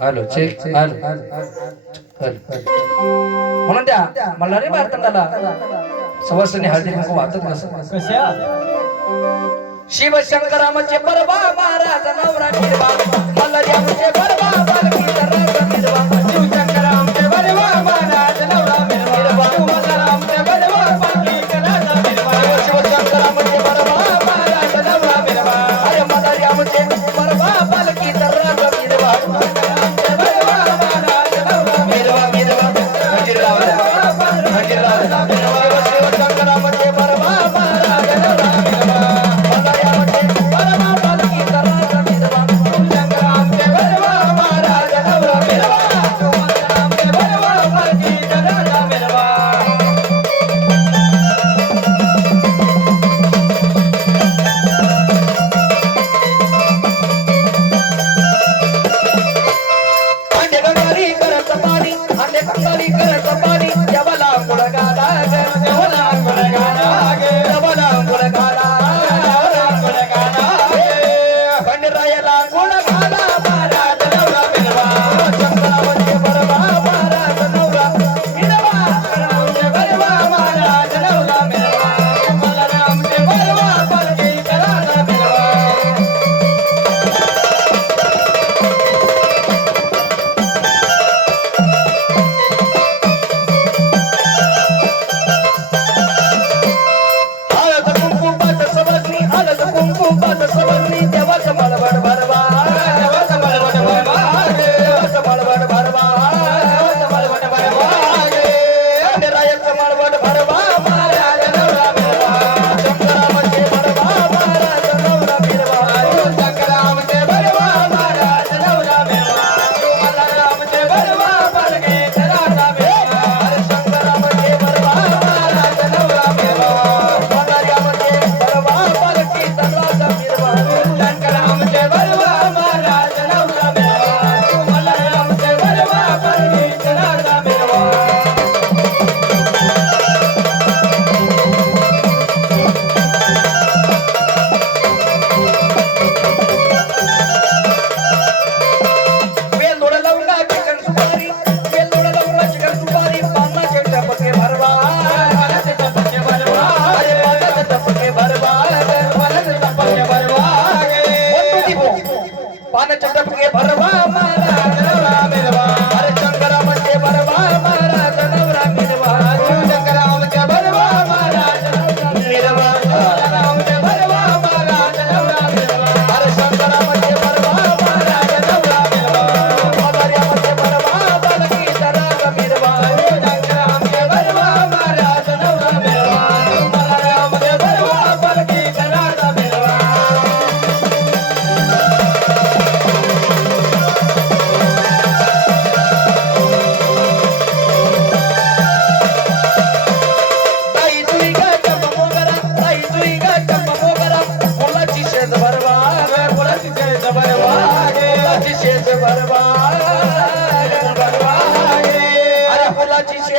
Hello छे hello म्हणून त्या मल्हारी भारतंडाला सवासनी हळदी कुंकू वाहतच शिव शंकरामचे परबा महाराज नवरा निर्वा मल्हारी आमचे परबा बालकी தபாலி கர தபாலி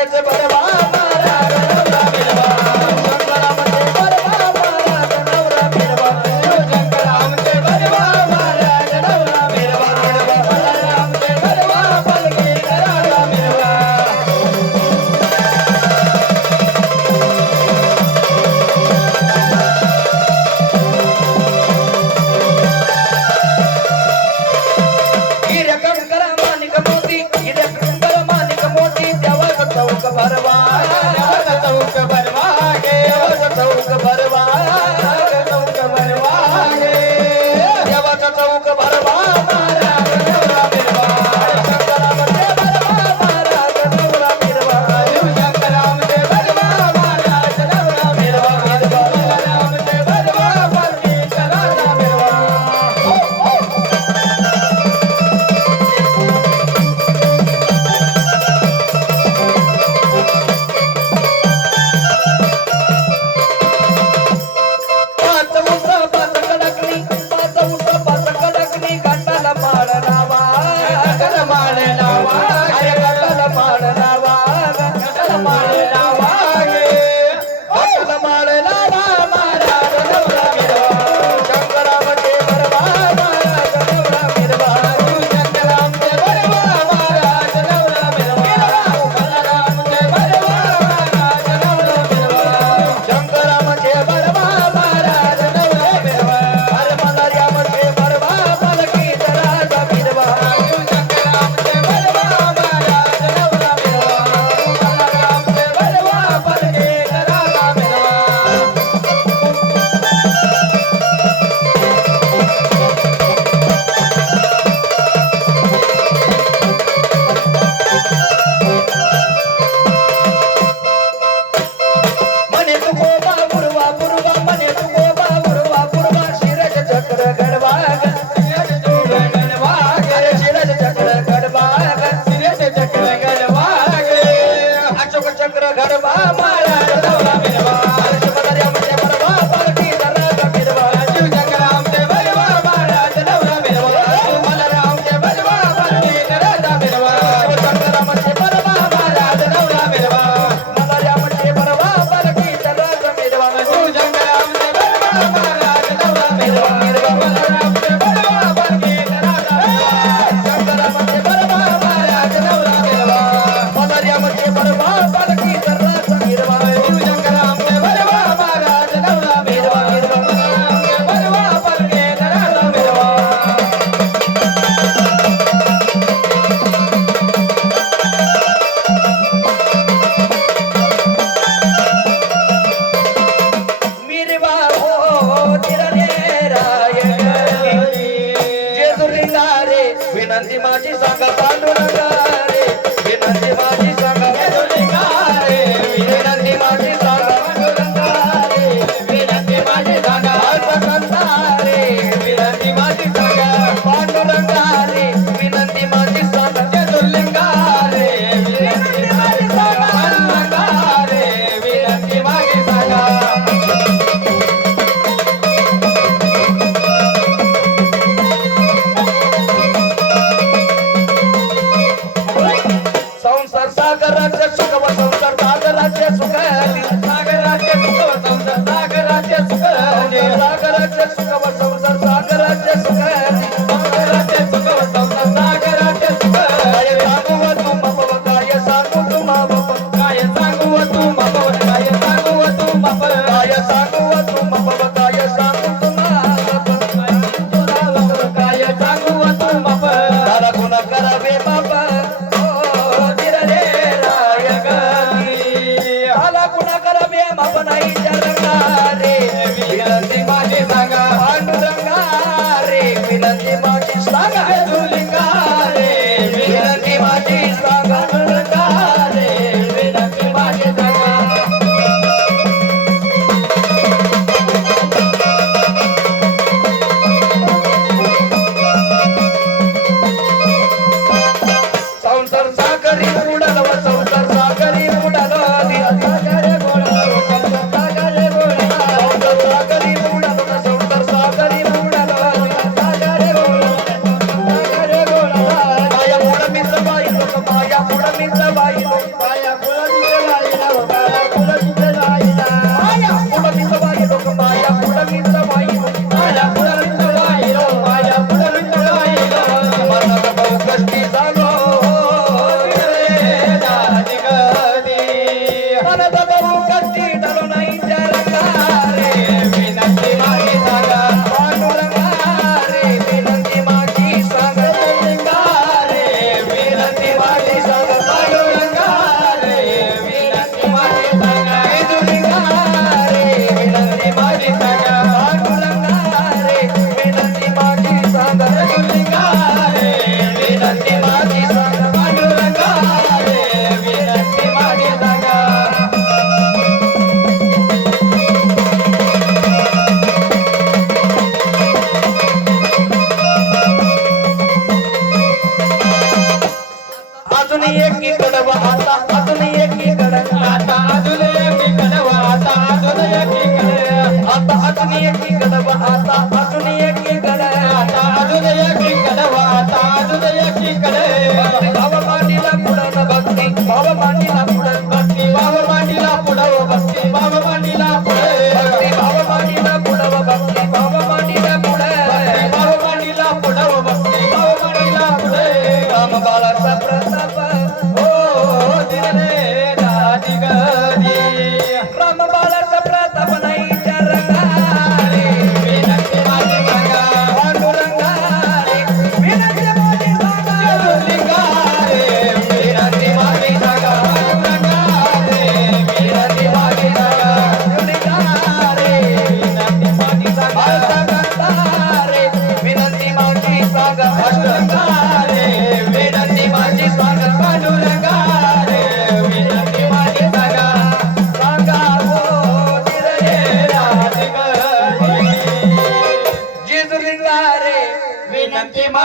যেতে পারে विनंती माझी सांगा पांडुरंगा रे विनंती माझी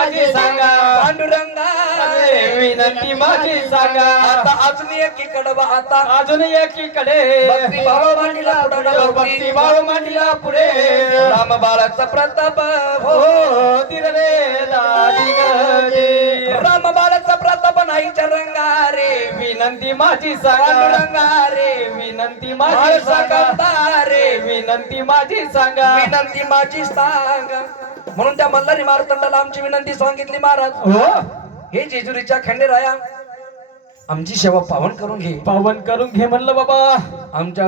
माझी सांगा. पांडुरंगा. विनंती माझी सांगा. आता अजून एकीकडे आता अजून एकीकडे. बाळू भाव मांडीला पुढे भक्ती मांडीला पुढे. राम बाळाचा प्रताप हो तिरले राम बाळाचा प्रताप नाहीच्या रंगारे. विनंती माझी सांगा. रंगारे विनंती माझी सांगा. रे विनंती माझी सांगा. विनंती माझी सांगा. म्हणून त्या मल्हारी महाराजांना आमची विनंती सांगितली महाराज. हो? हे जेजुरीच्या खंडेराया आमची सेवा पावन करून घे. पावन करून घे म्हणलं बाबा. आमच्या